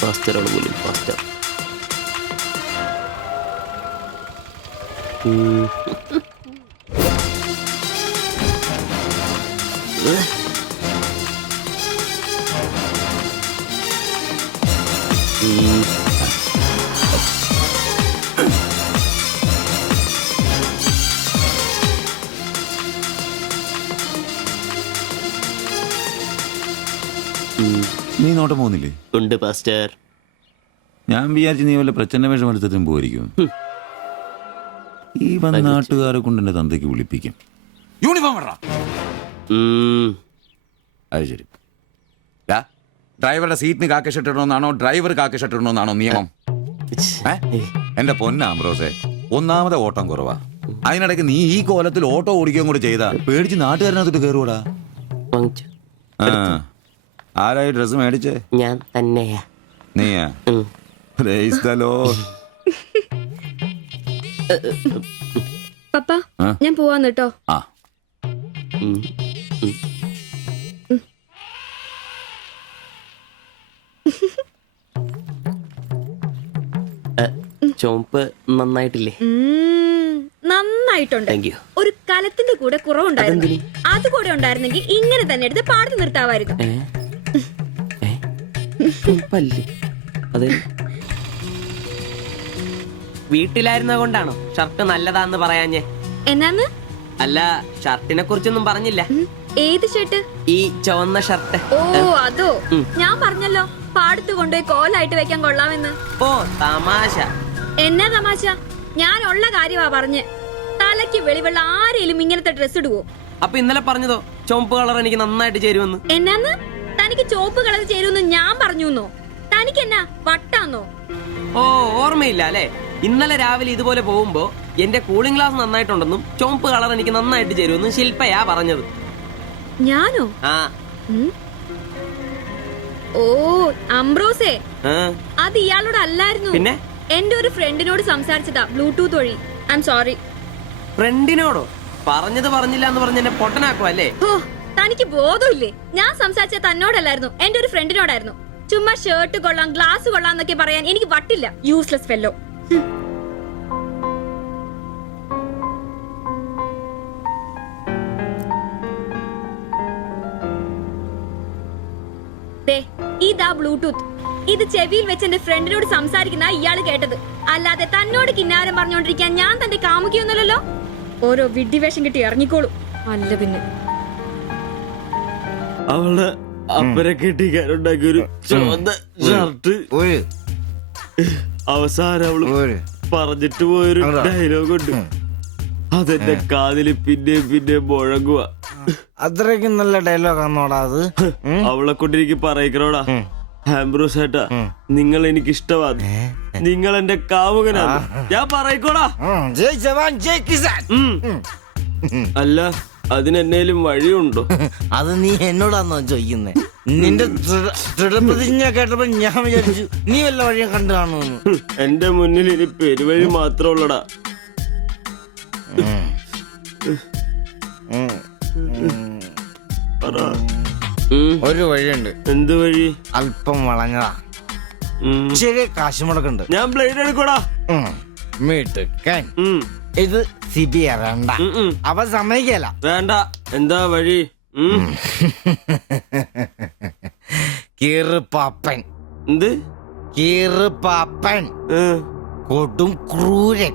ഫാസ്റ്ററാണ് പോലും ഫാസ്റ്റർ. നീ നോട്ടം പോകുന്നില്ലേ? ഉണ്ട് പാസ്റ്റർ. ഞാൻ വിചാരിച്ചു നീ വല്ല പ്രച്ഛന്ന വേഷം എടുത്തിട്ടും പോയിരിക്കും. ഈ വന്ന നാട്ടുകാരെ കൊണ്ട് എന്റെ തന്തയ്ക്ക് വിളിപ്പിക്കും. യൂണിഫോം അത് ശരി. ഡ്രൈവറുടെ സീറ്റിന് കാക്കി ഷർട്ട് ഇടണമെന്നാണോ ഡ്രൈവർ കാക്കി ഷർട്ട് ഇടണമെന്നാണോ നിയമം? എന്റെ പൊന്നാമ്പ്രോസേ, ഒന്നാമത്തെ ഓട്ടം കുറവാ. അതിനിടയ്ക്ക് നീ ഈ കോലത്തിൽ ഓട്ടോ ഓടിക്കുകയും കൂടെ ചെയ്താ പേടിച്ച് നാട്ടുകാരനകത്തോട്ട് കയറുവാടാ. ആരായി ഡ്രസ് മേടിച്ചേ? ഞാൻ തന്നെയാ. നീയാ? Praise the Lord. പപ്പ ഞാൻ പോവാന്ന് കേട്ടോ. ചോപ്പ് നന്നായിട്ടില്ലേ? നന്നായിട്ടുണ്ട്. ഒരു കലത്തിന്റെ കൂടെ കുറവുണ്ടായിരുന്നു. അതുകൂടെ ഉണ്ടായിരുന്നെങ്കിൽ ഇങ്ങനെ തന്നെ എടുത്ത് പാടത്ത് നിർത്താമായിരുന്നു. വീട്ടിലായിരുന്ന കൊണ്ടാണോ ഷർട്ട് നല്ലതാന്ന് പറയാഞ്ഞേ? എന്നാന്ന്? അല്ല, ഷർട്ടിനെ കുറിച്ചൊന്നും പറഞ്ഞില്ല. ഏത് ഷർട്ട്? ഈ ചുവന്ന ഷർട്ട്. ഓ അതോ, ഞാൻ പറഞ്ഞല്ലോ പാടത്ത് കൊണ്ടുപോയി കോലായിട്ട് വെക്കാൻ കൊള്ളാമെന്ന്. ഓ തമാശ. എന്നാ തമാശ? ഞാൻ ഉള്ള കാര്യമാ പറഞ്ഞ്. തലയ്ക്ക് വെളിവുള്ള ആരെയും ഇങ്ങനത്തെ ഡ്രസ് ഇടുവോ? അപ്പൊ ഇന്നലെ പറഞ്ഞതോ ചുവപ്പ് കളർ എനിക്ക് നന്നായിട്ട് ചേരുമെന്ന്? എന്നാന്ന്? തനിക്ക് ചുവപ്പ് കളർ ചേരുമെന്ന് ഞാൻ പറഞ്ഞുന്നോ? തനിക്ക് എന്നാ വട്ടാന്നോ? ഓ ഓർമ്മയില്ല അല്ലേ? ഇന്നലെ രാവിലെ ഇതുപോലെ പോകുമ്പോ എന്റെ കൂളിംഗ് ഗ്ലാസ് നന്നായിട്ടുണ്ടെന്നും ചുവപ്പ് കളർ എനിക്ക് നന്നായിട്ട് ചേരുമെന്നും ശില്പയാ പറഞ്ഞത്. ഞാനോ? ആ. ഓ അംബ്രോസേ, അത് ഇയാളോട് അല്ലായിരുന്നു. പിന്നെ എന്റെ ഒരു ഫ്രണ്ടിനോട് സംസാരിച്ചതാ ബ്ലൂടൂത്ത് വഴി. I'm sorry. ഫ്രണ്ടിനോടോ? പറഞ്ഞത് പറഞ്ഞില്ല എന്ന് പറഞ്ഞ എന്നെ പൊട്ടനാക്കുവല്ലേ? ഓ തനിക്ക് ബോധമില്ലേ? ഞാൻ സംസാരിച്ച തന്നോടല്ലായിരുന്നു, എന്റെ ഒരു ഫ്രണ്ടിനോടായിരുന്നു. ചുമ്മാ ഷർട്ട് കൊള്ളാം ഗ്ലാസ് കൊള്ളാം എന്നൊക്കെ പറയാൻ എനിക്ക് വട്ടില്ല. Useless fellow. ഇതാ ബ്ലൂടൂത്ത്. ഇത് ചെവിയിൽ വെച്ച് എന്റെ ഫ്രണ്ടിനോട് സംസാരിക്കുന്ന ഇയാള് കേട്ടത്. അല്ലാതെ തന്നോട് കിന്നാരം പറഞ്ഞോണ്ടിരിക്കാൻ ഞാൻ തന്റെ കാമുകിയൊന്നുമല്ലല്ലോ. ഓരോ വിഡ്ഢിവേഷം കിട്ടി ഇറങ്ങിക്കോളൂ. അല്ല പിന്നെ അവള് അപ്പനെ കെട്ടിക്കാനുണ്ടാക്കിയ ഒരു ചുവന്ന ഷർട്ട് അവസാനം അവള് പറഞ്ഞിട്ട് പോയൊരു ഡയലോഗ് ഉണ്ട്. അതെന്റെ കാതില് പിന്നെ മുഴങ്ങുക. അത്രയ്ക്കും നല്ല ഡയലോഗ് ആണോടാ അത്? അവളെ കൊണ്ട് എനിക്ക് പറയിക്കണോടാ. ആംബ്രോസ് ഏട്ടാ, നിങ്ങൾ എനിക്ക് ഇഷ്ടമാണ്, നിങ്ങൾ എന്റെ കാമുകനാണ്, ഞാൻ പറയിക്കോടാ. അല്ല, അതിനെന്നേലും വഴിയുണ്ടോ? അത് നീ എന്നോടാന്നോ ചോദിക്കുന്നേ? നിന്റെ ദൃഢപ്രതിജ്ഞ കേട്ടപ്പോ ഞാൻ വിചാരിച്ചു നീ വല്ല വഴിയും കണ്ടു കാണുമെന്ന്. എന്റെ മുന്നിൽ ഇനി പെരുവഴി മാത്രമുള്ളടാ. ഒരു വഴിയുണ്ട്. എന്ത് വഴി? അല്പം വളഞ്ഞതാ, ശരി കാശ് മുടക്കുണ്ട്. ഞാൻ ബ്ലേഡ് എടുക്കോടാ. മീട്ടുക്കൻ, ഇത് സിബി ഇറണ്ട. അവ സമ്മതിക്കല. വേണ്ട. എന്താ വഴി? കീറുപാപ്പൻ. എന്ത് കീറുപാപ്പൻ? കൊടും ക്രൂരൻ.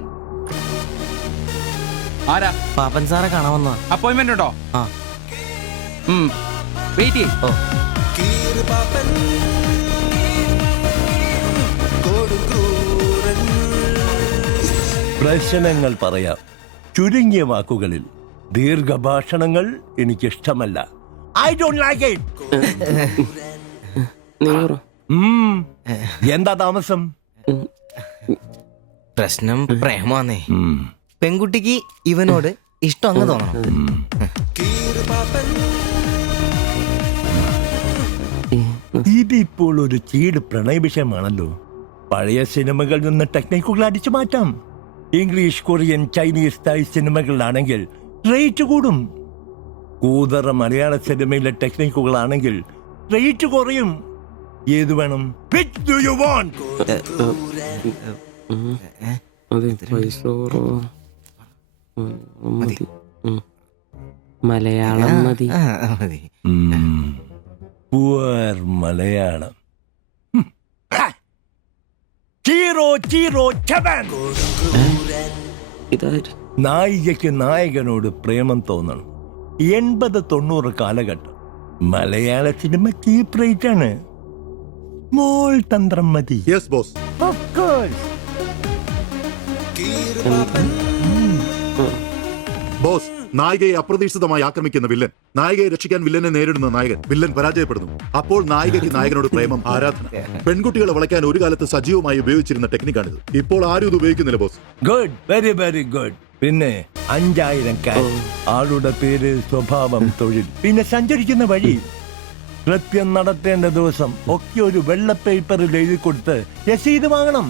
ആരാ? പാപ്പൻ സാറെ കാണാമെന്ന അപ്പോയിന്റ്മെന്റ് ഉണ്ടോ? വെയിറ്റ് ചെയ്യ്. പ്രശ്നങ്ങൾ പറയാം ചുരുങ്ങിയ വാക്കുകളിൽ. ദീർഘഭാഷണങ്ങൾ എനിക്കിഷ്ടമല്ല. I don't like it. എന്താ താമസം? പ്രശ്നം പ്രേമാന്നേ. പെൺകുട്ടിക്ക് ഇവനോട് ഇഷ്ടം അങ്ങ് തോന്നണം. ഇതിപ്പോൾ ഒരു ചീട് പ്രണയ വിഷയമാണല്ലോ. പഴയ സിനിമകളിൽ നിന്ന് ടെക്നിക്കുകൾ അടിച്ചു മാറ്റാം. ഇംഗ്ലീഷ്, കൊറിയൻ, ചൈനീസ്, തായ് സിനിമകളിലാണെങ്കിൽ റേറ്റ് കൂടും. കൂതറ മലയാള സിനിമയിലെ ടെക്നിക്കുകളാണെങ്കിൽ റേറ്റ് കുറയും. ഏത് വേണം? Which do you want? അതെ, പൈസ കുറവാ. മതി. മലയാളം മതി. മതി. Poor മലയാളം. Chi Rho Chi Rho ചവൻ. ഇതാര്? നായികയ്ക്ക് നായകനോട് പ്രേമം തോന്നണം. 80-90 കാലഘട്ടം. മലയാള സിനിമ ചീപ്പ് റേറ്റ് ആണ്. മോൾ തന്ത്രം മതി. Yes boss. Of course. Boss, നായികയെ അപ്രതീക്ഷിതമായി ആക്രമിക്കുന്ന വില്ലൻ, നായികയെ രക്ഷിക്കാൻ വില്ലനെ നേരിടുന്ന നായകൻ, വില്ലൻ പരാജയപ്പെടുന്നു. അപ്പോൾ നായികയ്ക്ക് നായകനോട് പ്രേമം, ആരാധന. പെൺകുട്ടികളെ വളയ്ക്കാൻ ഒരു കാലത്ത് സജീവമായി ഉപയോഗിച്ചിരുന്ന ടെക്നിക്കാണിത്. ഇപ്പോൾ ആരും ഇത് ഉപയോഗിക്കുന്നില്ല boss. Good, very very good. പിന്നെ 5000 ക്യാഷ്, ആളുടെ പേര്, സ്വഭാവം, തൊഴിൽ, പിന്നെ സഞ്ചരിക്കുന്ന വഴി, കൃത്യം നടത്തേണ്ട ദിവസം ഒക്കെ ഒരു വെള്ള പേപ്പറിൽ എഴുതി കൊടുത്ത് രസീത് വാങ്ങണം.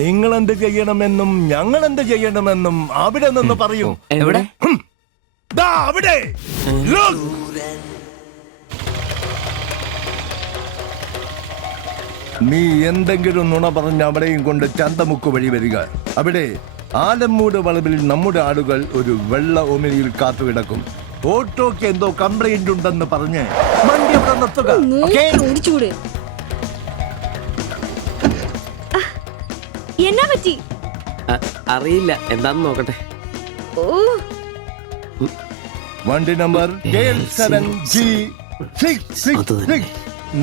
നിങ്ങൾ എന്ത് ചെയ്യണമെന്നും ഞങ്ങൾ എന്ത് ചെയ്യണമെന്നും അവിടെ നിന്ന് പറയൂ. എവിടെ? ദാ അവിടെ. Look. നീ എന്തെങ്കിലും നുണ പറഞ്ഞ് അവിടെയും കൊണ്ട് ചന്തമുക്ക് വഴി വരിക. അവിടെ ആലമ്മൂട് വളവിൽ നമ്മുടെ ആളുകൾ ഒരു വെള്ള ഒമിനിയിൽ കാത്തുകിടക്കും. ഓട്ടോക്ക് എന്തോ കംപ്ലൈന്റ് ഉണ്ടെന്ന് പറഞ്ഞ് വണ്ടി അവിടെ നിർത്തുക. Okay? ഓടിച്ചൂട്. എന്നാ പറ്റി? അറിയില്ല, എന്താന്ന് നോക്കട്ടെ. ഓ, വണ്ടി നമ്പർ K7G666.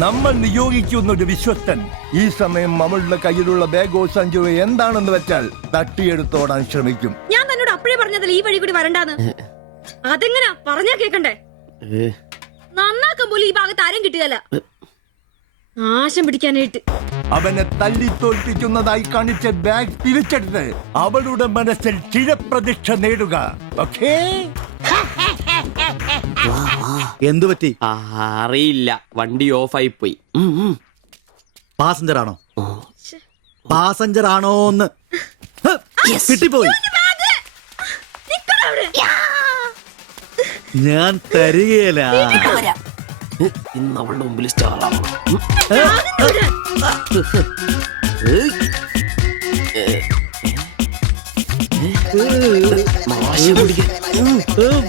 നമ്മൾ നിയോഗിക്കുന്ന ഒരു വിശ്വസ്തൻ ഈ സമയം നമ്മളുടെ കയ്യിലുള്ള ബാഗോ സഞ്ചോ എന്താണെന്ന് വെച്ചാൽ തട്ടിയെടുത്തോടാൻ ശ്രമിക്കും. ഞാൻ തന്നോട് അപ്പഴേ പറഞ്ഞതല്ല ഈ വഴി കൂടി വരണ്ടാന്ന്. അതെങ്ങനാ പറഞ്ഞാ കേക്കണ്ടേ? നന്നാക്കാൻ പോലും ഈ ഭാഗത്ത് ആരും കിട്ടുകയല്ല. നാശം പിടിക്കാനായിട്ട്. അവനെ തല്ലി തോൽപ്പിക്കുന്നതായി കാണിച്ച ബാഗ് തിരിച്ചെടുത്ത് അവളുടെ മനസ്സിൽ ചിരപ്രതിഷ്ഠ നേടുക. ഓക്കേ? എന്തു പറ്റി? അറിയില്ല, വണ്ടി ഓഫായി പോയി. പാസഞ്ചർ ആണോ? പാസഞ്ചർ ആണോന്ന് കിട്ടിപ്പോയി. ഞാൻ തരികയില്ല. ഇന്ന് അവളുടെ മുമ്പിൽ സ്റ്റാറാണ്.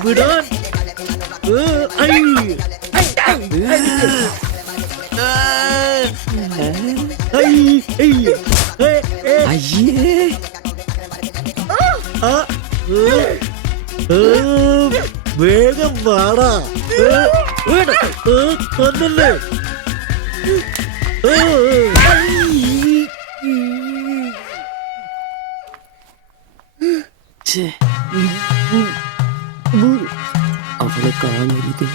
വിടാൻ. വേഗം വാടാ. കൊന്നല്ലേ. അവളെ കാണരുത്.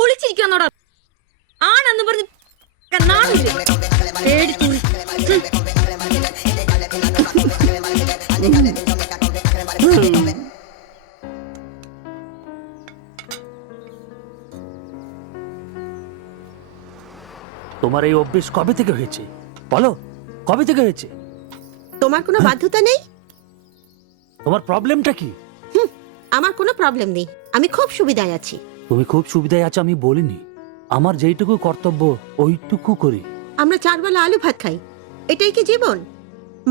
ഒളിച്ചിരിക്കുന്നോടാ ആണെന്ന് പറഞ്ഞ് നാണില്ലേ? പേടിച്ചു. তোমার এই অভ্যেস কবে থেকে হয়েছে বলো? কবে থেকে হয়েছে? তোমার কোনো বাধ্যতা নেই। তোমার প্রবলেমটা কি? আমার কোনো প্রবলেম নেই, আমি খুব সুবিধায় আছি। তুমি খুব সুবিধায় আছো আমি বলিনি, আমার যেইটুকু কর্তব্য ওইটুকু করি। আমরা 4 বেলা আলু ভাত খাই, এটাই কি জীবন?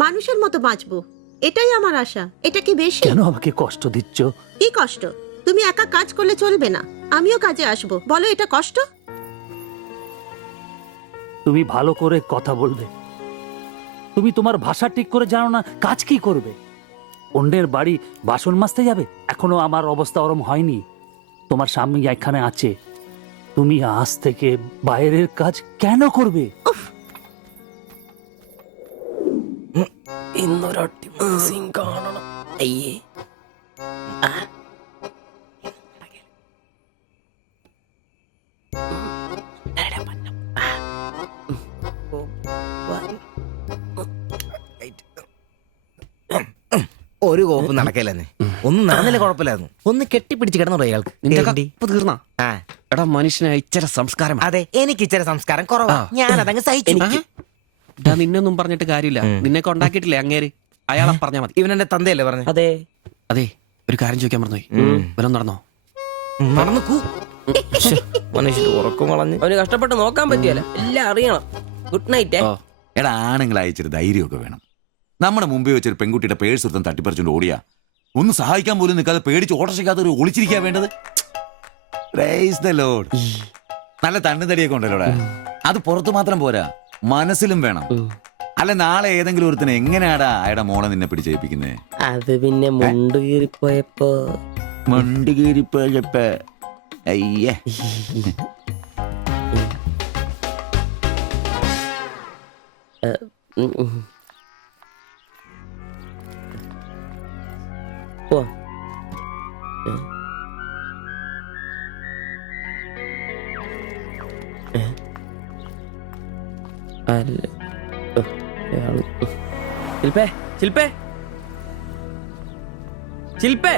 মানুষের মতো বাঁচবো, এটাই আমার আশা। এটা কি বেশি? কেন আমাকে কষ্ট দিচ্ছ? কি কষ্ট? তুমি একা কাজ করলে চলবে না, আমিও কাজে আসবো। বলো এটা কষ্ট? তুমি ভালো করে কথা বলবে। তুমি তোমার ভাষা ঠিক করে জানো না, কাজ কি করবে? অন্যের বাড়ি বাসন মাজতে যাবে? এখনো আমার অবস্থা ওরম হয়নি। তোমার স্বামী এখানে আছে, তুমি আজ থেকে বাইরের কাজ কেন করবে? ഇന്നൊരട്ടി സീൻ കാണണം. അയ്യേ, ഒരു കോപ്പ് നടക്കല്ലെന്നേ. ഒന്നും നടന്നില്ല, കുഴപ്പമില്ലായിരുന്നു. ഒന്ന് കെട്ടിപ്പിടിച്ച് കിടന്നു അയാൾക്ക്. നിന്റെ കപ്പ് തീർന്നാ? ആ, എടാ മനുഷ്യന് ഇച്ചിരി സംസ്കാരം. അതെ, എനിക്ക് ഇച്ചിരി സംസ്കാരം കുറവാ. ഞാൻ അതങ്ങ് സഹിച്ചു. നിന്നൊന്നും പറഞ്ഞിട്ട് കാര്യമില്ല, നിന്നെ കൊണ്ടാക്കിയിട്ടില്ലേ അങ്ങേര്? അയാളെ പറഞ്ഞാ മതി. ഇവനെന്റെ തന്തയല്ലേ പറഞ്ഞു? അതെ അതെ, ഒരു കാര്യം ചോദിക്കാൻ മറന്നുപോയി. വല്ലതും നടന്നോ? നടന്നു മനുഷ്യർ ഉറക്കം കളഞ്ഞ്. അവന് കഷ്ടപ്പെട്ട് നോക്കാൻ പറ്റിയല്ല, എല്ലാം അറിയണം. Good night. എടാ, ആണുങ്ങൾ അയച്ചിട്ട് ധൈര്യമൊക്കെ വേണം. നമ്മുടെ മുമ്പിൽ വെച്ചൊരു പെൺകുട്ടിയുടെ പേഴ്സ് ഒരുത്തൻ തട്ടിപ്പറിച്ചുകൊണ്ട് ഓടിയാ ഒന്ന് സഹായിക്കാൻ പോലും നിൽക്കാതെ പേടിച്ച് ഓട്ടർഷയ്ക്കകത്ത് ഒരു ഒളിച്ചിരിക്കാൻ വേണ്ടത്. Praise the Lord. നല്ല തണ്ണുതടിയൊക്കെ ഉണ്ടല്ലോടെ. അത് പുറത്ത് മാത്രം പോരാ, മനസ്സിലും വേണം. അല്ല, നാളെ ഏതെങ്കിലും ഒരുത്തനെ എങ്ങനെയാടാ അയാളുടെ മോളെ നിന്നെ പിടിച്ചേൽപ്പിക്കുന്നേ? അത് പിന്നെ മുണ്ട് കീറിപ്പോയപ്പോ മണ്ട് കീറിപ്പോയപ്പ അയ്യേ. പോവാം. അല്ല, ശില്പേ ശില്പേ ശില്പേ.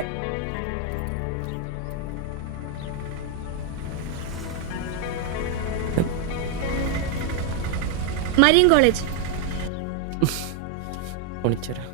Marian college. ഒളിച്ചോരാ.